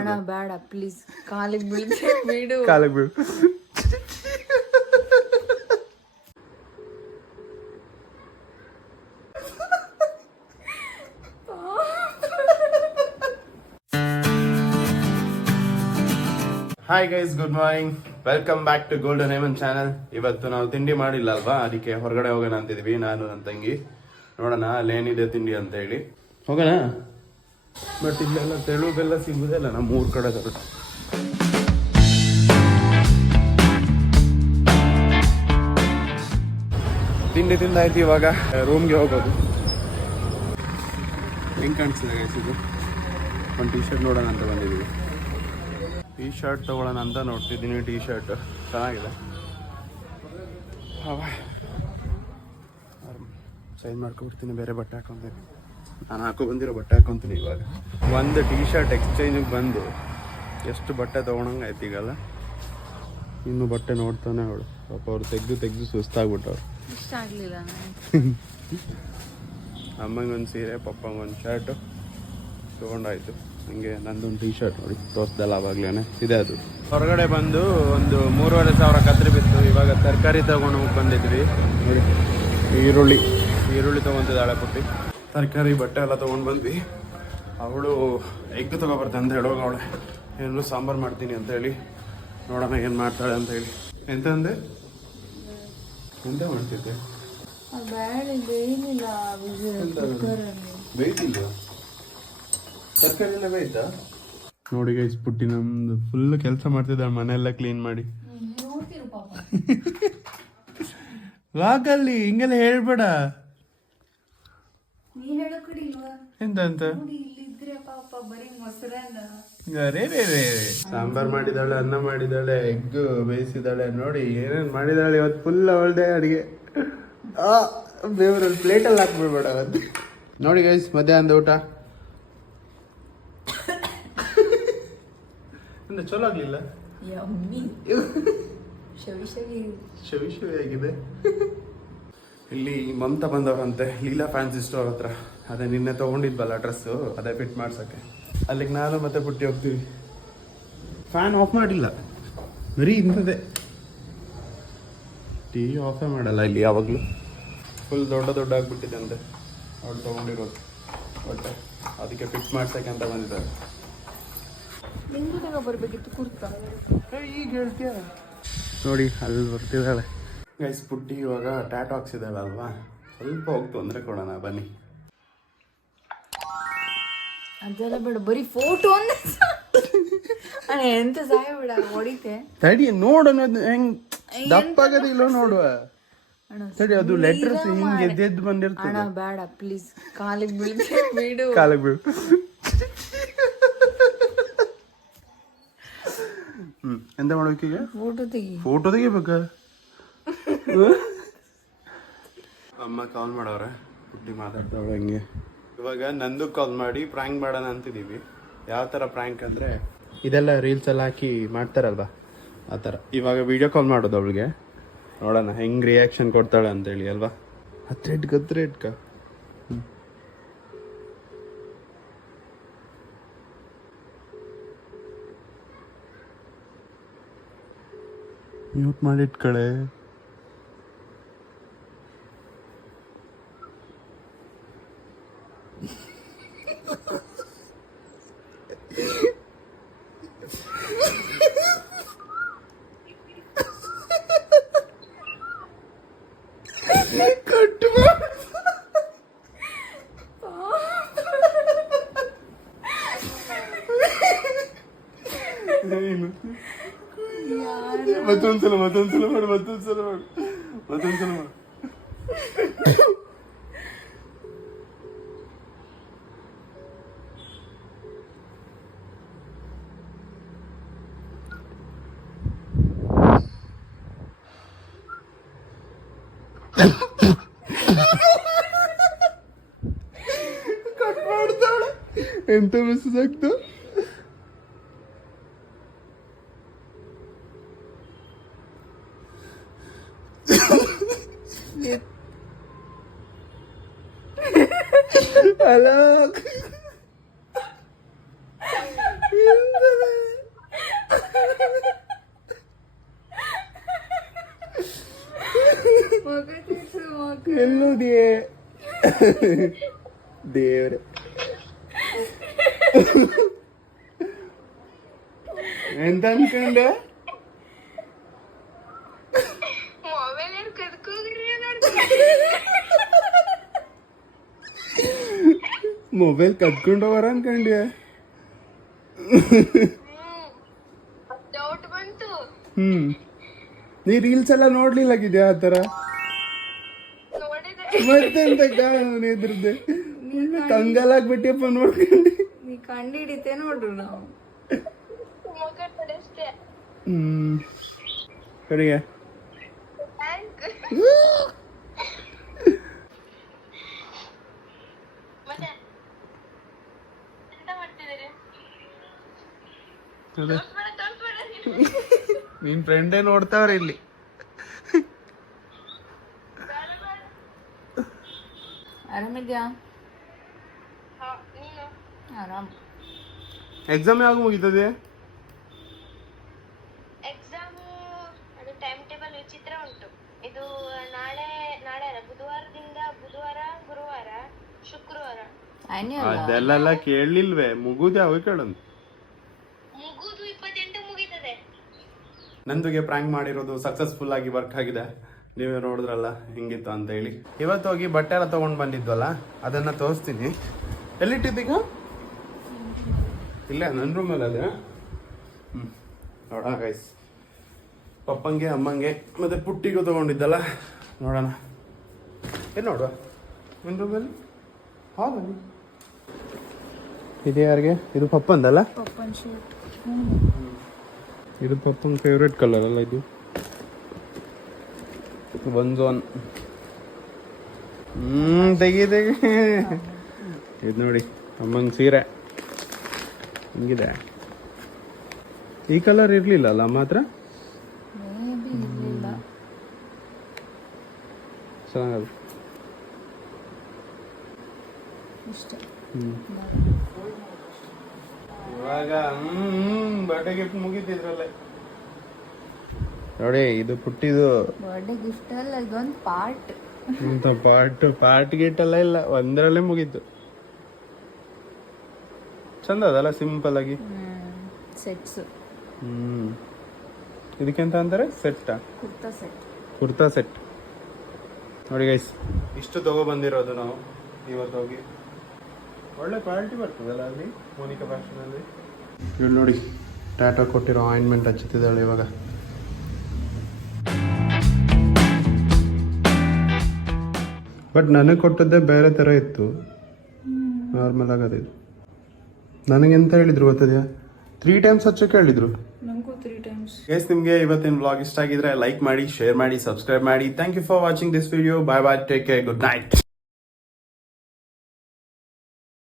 ಅಣ್ಣ ಬೇಡ ಪ್ಲೀಸ್, ಕಾಲಿಗೆ ಬೀಳ್ತೀವಿ, ಬಿಡು. ಕಾಲಿಗೆ ಬೀಳು. Hi guys, good morning, welcome back to golden Heman channel. ಇವತ್ತು ನಾವು ತಿಂಡಿ ಮಾಡಿಲ್ಲ ಅಲ್ವಾ, ಅದಕ್ಕೆ ಹೊರಗಡೆ ಹೋಗೋಣ ಅಂತಿದ್ವಿ ನಾನು ನನ್ನ ತಂಗಿ. ನೋಡೋಣ ಅಲ್ಲೇನಿದೆ ತಿಂಡಿ ಅಂತ ಹೇಳಿ ಹೋಗೋಣ. ಬಟ್ ಇಲ್ಲೆಲ್ಲ ತೆಳು ಬೆಲ್ಲ ಸಿಗುದಿಲ್ಲ ನಮ್ಮ ಊರ್ ಕಡೆ ತರ. ತಿಂಡಿ ತಿಂದಾಯ್ತು, ಇವಾಗ ರೂಮ್ಗೆ ಹೋಗೋದು. ಹೆಂಗ್ ಕಾಣಿಸ್ತಿದೆ ಗೈಸ್ ಇದು? ಒಂದು ಟೀ ಶರ್ಟ್ ನೋಡೋಣ ಅಂತ ಬಂದಿದ್ದೀವಿ. ಟೀ ಶರ್ಟ್ ತೊಗೊಳ್ಳೋಣ ಅಂತ ನೋಡ್ತಿದ್ದೀನಿ. ಟೀ ಶರ್ಟ್ ಚೆನ್ನಾಗಿದೆ, ಸೈಜ್ ಮಾಡ್ಕೊಬಿಡ್ತೀನಿ. ಬೇರೆ ಬಟ್ಟೆ ಹಾಕೊಂತೀನಿ, ನಾನು ಹಾಕೋ ಬಂದಿರೋ ಬಟ್ಟೆ ಹಾಕೊತೀನಿ. ಇವಾಗ ಒಂದು ಟೀ ಶರ್ಟ್ ಎಕ್ಸ್ಚೇಂಜಿಗೆ ಬಂದು ಎಷ್ಟು ಬಟ್ಟೆ ತೊಗೊಳಂಗೆ ಆಯ್ತು ಈಗಲ್ಲ. ಇನ್ನು ಬಟ್ಟೆ ನೋಡ್ತಾನೆ ಅವಳು ಪಾಪ. ಅವ್ರು ತೆಗ್ದು ಸುಸ್ತಾಗ್ಬಿಟ್ಟವ್ರು. ಇಷ್ಟ ಆಗಲಿಲ್ಲ ಅಮ್ಮಂಗೊಂದು ಸೀರೆ, ಪಪ್ಪಂಗೊಂದು ಶರ್ಟು ತೊಗೊಂಡಾಯ್ತು. ಹಂಗೆ ನಂದೊಂದು ಟೀ ಶರ್ಟ್ ನೋಡಿ ತೋರಿಸ್ದಲ್ಲ ಆವಾಗ್ಲೇ ಇದೆ. ಅದು ಹೊರಗಡೆ ಬಂದು ಒಂದು 3,500 ಕತ್ರಿ ಬಿತ್ತು. ಇವಾಗ ತರಕಾರಿ ತಗೊಂಡು ಬಂದಿದ್ವಿ ನೋಡಿ. ಈರುಳ್ಳಿ ತೊಗೊತಿದ್ದಾಳೆ ಪುಟ್ಟಿ. ತರಕಾರಿ ಬಟ್ಟೆ ಎಲ್ಲ ತೊಗೊಂಡು ಬಂದ್ವಿ. ಅವಳು ಎಗ್ ತೊಗೊಬರ್ತೆ ಅಂತ ಹೇಳೋಗ ಅವಳೆ ಏನು ಸಾಂಬಾರು ಮಾಡ್ತೀನಿ ಅಂತ ಹೇಳಿ. ನೋಡೋಣ ಏನು ಮಾಡ್ತಾಳೆ ಅಂತ ಹೇಳಿ. ಎಂತ ಮಾಡ್ತಿದ್ದೆ? ಬೇಯ್ತಿಲ್ಲ ತರಕಾರಿ ಎಲ್ಲ ಬೇಯ್ತಾ ನೋಡಿ ಗೈಸ್. ಪುಟ್ಟಿ ನಮ್ದು ಫುಲ್ ಕೆಲಸ ಮಾಡ್ತಿದ್ದಾಳೆ, ಮನೆಯೆಲ್ಲ ಕ್ಲೀನ್ ಮಾಡಿ. ವಾಗಲ್ಲಿ ಹಿಂಗೆಲ್ಲ ಹೇಳ್ಬೇಡ. ಎಂತ ಸಾಂಬಾರ್ ಮಾಡಿದಾಳೆ, ಅನ್ನ ಮಾಡಿದಾಳೆ, ಎಗ್ ಬೇಯಿಸಿದಾಳೆ. ನೋಡಿ ಏನೇನ್ ಮಾಡಿದಾಳೆ ಇವತ್ತು. ಫುಲ್ ಅವಳದೆ ಅಡಿಗೆ. ದೇವರಲ್ಲಿ ಪ್ಲೇಟಲ್ಲಿ ಹಾಕ್ಬಿಡ್ಬೇಡ ಅವತ್ತು. ನೋಡಿ ಗೈಸ್, ಮಧ್ಯಾಹ್ನದ ಊಟ ಚಲೋ ಆಗ್ಲಿಲ್ಲ. ಶವಿ ಆಗಿದೆ. ಇಲ್ಲಿ ಮಮತಾ ಬಂದವರಂತೆ ಲೀಲಾ ಫ್ಯಾನ್ಸಿ ಸ್ಟೋರ್ ಹತ್ರ. ಅದೇ ನಿನ್ನೆ ತಗೊಂಡಿದ್ವಲ್ಲ ಡ್ರೆಸ್ಸು, ಅದೇ ಫಿಟ್ ಮಾಡ್ಸಕ್ಕೆ. ಅಲ್ಲಿಗೆ ನಾನು ಮತ್ತೆ ಪುಟ್ಟಿ ಹೋಗ್ತೀವಿ. ಫ್ಯಾನ್ ಆಫ್ ಮಾಡಿಲ್ಲ, ಬರೀ ಇಂಥದ್ದೇ. ಟಿವಿ ಆಫೇ ಮಾಡಲ್ಲ ಇಲ್ಲಿ ಯಾವಾಗಲೂ. ಫುಲ್ ದೊಡ್ಡ ಆಗ್ಬಿಟ್ಟಿದೆ ಅಂತೆ ಅವ್ಳು ತೊಗೊಂಡಿರೋದು ಬಟ್ಟೆ. ಅದಕ್ಕೆ ಫಿಟ್ ಮಾಡ್ಸಕ್ಕೆ ಅಂತ ಬಂದಿದ್ದಾರೆ. ಬರ್ಬೇಕಿತ್ತು ಕುರ್ತಾ. ಈಗ ಹೇಳ್ತೀಯ ನೋಡಿ, ಅಲ್ಲಿ ಬರ್ತಿದ್ದಾಳೆ ಗೈಸ್. ಪುಟ್ಟಿ ಇವಾಗ ಟ್ಯಾಟೋ ಹಾಕ್ಸಿದ್ದಾಳೆ ಅಲ್ವಾ, ಸ್ವಲ್ಪ ಹೋಗಿ ತೊಂದರೆ ಕೊಡೋಣ ಬನ್ನಿ. ಅದೆಲ್ಲ ಬೇಡ, ಬರೀ ಫೋಟೋ ಎಂತ ಸಹಾಯ ಬೇಡ, ಹೊಡಿತೆ. ತಡಿ ನೋಡೋಣ ಹೆಂಗ್ ದಪ್ಪಾಗದಿಲ್ಲ ನೋಡುವ. ತಡಿ, ಅದು ಲೆಟರ್ಸ್ ಹಿಂಗ್ ಎದ್ದೆದ್ದು ಬಂದಿರ್ತದೆ. ಅಣ್ಣ ಬೇಡ ಪ್ಲೀಸ್, ಕಾಲಿಗೆ ಬೀಳ್ತೀವಿ, ಬಿಡು. ಕಾಲಿಗೆ ಬೀಳು. ಎಂತ ಮಾಡ್ಬೇಕೀಗ? ಫೋಟೋ ತೆಗಿಬೇಕ. ಅಮ್ಮ ಕಾಲ್ ಮಾಡವ್ರೆ, ಪುಟ್ಟಿ ಮಾತಾಡ್ತಾವಳೆ ಹಂಗೆ. ಇವಾಗ ನಂದು ಕಾಲ್ ಮಾಡಿ ಪ್ರ್ಯಾಂಕ್ ಮಾಡೋಣ ಅಂತಿದೀವಿ. ಯಾವ ಥರ ಪ್ರ್ಯಾಂಕ್ ಅಂದರೆ, ಇದೆಲ್ಲ ರೀಲ್ಸ್ ಎಲ್ಲ ಹಾಕಿ ಮಾಡ್ತಾರಲ್ವಾ ಆ ಥರ. ಇವಾಗ ವಿಡಿಯೋ ಕಾಲ್ ಮಾಡೋದು ಅವಳಿಗೆ. ನೋಡೋಣ ಹೆಂಗೆ ರಿಯಾಕ್ಷನ್ ಕೊಡ್ತಾಳೆ ಅಂತೇಳಿ ಅಲ್ವಾ. ಹತ್ರ ಇಟ್ಕ ಮ್ಯೂಟ್ ಮಾಡಿಟ್ಕಳೆ. ಮತ್ತೊಂದ್ಸಲ ಮಾಡು. ಕಟ್ ಮಾಡ್ತಾಳೆ. ಎಂತ ಮೆಸೇಜ್ ಆಗ್ತು? ಅಲ್ಲ ಎಲ್ಲೋದಿಯೇ ದೇವ್ರೆ. ಎಂತ ಅನ್ಕೊಂಡೆ? ಮೊಬೈಲ್ ಕದ್ಕೊಂಡವರ ಅನ್ಕೊಂಡ್ಯ? ನೀ ರೀಲ್ಸ್ ಎಲ್ಲ ನೋಡ್ಲಿಲ್ಲಾಗಿದ್ಯಾ ಆ ತರ? ಮತ್ತೆಂತ ಎದ್ರದ್ದೆ ಕಂಗಾಲಾಗ್ಬಿಟ್ಟಿಯಪ್ಪ ನೋಡ್ಕೊಂಡು. ನೀ ಕಂಡು ಹಿಡಿತೆ ನೋಡ್ರು ನಾವು. ಕಡೆಗೆ ನಿನ್ ಫ್ರೆಂಡೇ ನೋಡ್ತಾವ್ರ ಇಲ್ಲಿ. ಆರಾಮಿದ್ಯಾ? ಆರಾಮ್. ಎಕ್ಸಾಮ್ ಯಾವಾಗ ಮುಗಿತದೆ? ಎಕ್ಸಾಮು ಅದು ಟೈಮ್ ಟೇಬಲ್ ವಿಚಿತ್ರ ಉಂಟು. ಇದು ನಾಳೆ ಬುಧವಾರದಿಂದ ಗುರುವಾರ ಶುಕ್ರವಾರ. ಅದೆಲ್ಲ ಕೇಳಲಿಲ್ವೇ? ಮುಗುದು ಯಾವ ಕೇಳಂತ. ಮುಗುದು 28 ಮುಗಿತದೆ. ನಂದುಗೆ ಪ್ರಾಂಕ್ ಮಾಡಿರೋದು ಸಕ್ಸಸ್ಫುಲ್ ಆಗಿ ವರ್ಕ್ ಆಗಿದೆ. ನೀವೇ ನೋಡಿದ್ರಲ್ಲ ಹೆಂಗಿತ್ತು ಅಂತ ಹೇಳಿ. ಇವತ್ತು ಹೋಗಿ ಬಟ್ಟೆ ಎಲ್ಲ ತಗೊಂಡ್ ಬಂದಿದ್ವಲ್ಲ, ಅದನ್ನ ತೋರಿಸ್ತೀನಿ. ಎಲ್ಲಿಟ್ಟಿದ್ದೀಗ? ಇಲ್ಲ, ನನ್ನ ರೂಮಲ್ಲಿ ಅದೇ. ನೋಡೋಣ ಗೈಸ್, ಪಪ್ಪಂಗೆ ಅಮ್ಮಂಗೆ ಮತ್ತೆ ಪುಟ್ಟಿಗೂ ತಗೊಂಡಿದ್ದಲ್ಲ, ನೋಡೋಣ. ಏನು ನೋಡುವ ನನ್ನ ರೂಮಲ್ಲಿ ಹಾಲಲ್ಲಿ ಇದೆ. ಯಾರಿಗೆ ಇದು? ಪಪ್ಪಂದಲ್ಲ? ಪಪ್ಪನ್ ಶರ್ಟ್. ಇದು ಪಪ್ಪನ ಫೇವ್ರೆಟ್ ಕಲರ್ ಅಲ್ಲ ಇದು. ಒಂದೊಂದು ತೆಗಿ ಇದು ನೋಡಿ, ಅಮ್ಮಂಗೆ ಸೀರೆ ಹಿಂಗಿದೆ. ಈ ಕಲರ್ ಇರ್ಲಿಲ್ಲ ಅಲ್ಲ ಅಮ್ಮ ಹತ್ರ? ಮೇಬಿ ಇರ್ಲಿಲ್ಲ. ಚೆನ್ನಾಗದು ಇಷ್ಟ. ಇವಾಗ ಬರ್ಡೇ ಗಿಫ್ಟ್ ಮುಗಿತಿದ್ರಲ್ಲೇ ನೋಡಿ. ಇದು ಪುಟ್ಟಿದು ಬರ್ಡೇ ಗಿಫ್ಟ್ ಅಲ್ಲ, ಇದೊಂದು ಪಾರ್ಟ್. ಪಾರ್ಟ್ ಗಿಟ್ ಎಲ್ಲ ಇಲ್ಲ, ಒಂದರಲ್ಲೇ ಮುಗೀತು. ಚಂದ ಅದಲ್ಲ, ಸಿಂಪಲ್ ಆಗಿ. ಸೆಟ್ಸ್. ಇದಕ್ಕೆಂತ ಅಂತಾರೆ? ಸೆಟ್ಟಾ? ಕುರ್ತಾ ಸೆಟ್ ನೋಡಿ ಗೈಸ್. ಇಷ್ಟು ತಗೊಬಂದಿರೋದು ನಾವು ಇವತ್ತು ಹೋಗಿ. ಒಳ್ಳೆ ಕ್ವಾಲಿಟಿ ಬರ್ತದಲ್ಲ ಅಲ್ಲಿ ಮೋನಿಕಾ ಫ್ಯಾಷನ್ ಅಲ್ಲಿ. ಇವ್ರು ನೋಡಿ, ಟಾಟಾ ಕೊಟ್ಟಿರೋ ಆಯಿಂಟ್ಮೆಂಟ್ ಹಚ್ಚುತ್ತಿದ್ದಾಳೆ ಇವಾಗ. ಬಟ್ ನನಗೆ ಕೊಟ್ಟದ್ದೇ ಬೇರೆ ಥರ ಇತ್ತು, ನಾರ್ಮಲ್ ಆಗೋದಿದ್ದು. ನನಗೆಂತ ಹೇಳಿದ್ರು ಗೊತ್ತದ್ಯಾ? 3 times ಹಚ್ಚಕ್ಕೆ ಹೇಳಿದ್ರು. ನಂಗೂ 3 times. ಗೈಸ್, ನಿಮಗೆ ಇವತ್ತಿನ ಬ್ಲಾಗ್ ಇಷ್ಟ ಆಗಿದ್ರೆ ಲೈಕ್ ಮಾಡಿ, ಶೇರ್ ಮಾಡಿ, ಸಬ್ಸ್ಕ್ರೈಬ್ ಮಾಡಿ. Thank you for watching this video. Bye bye, take care, good night.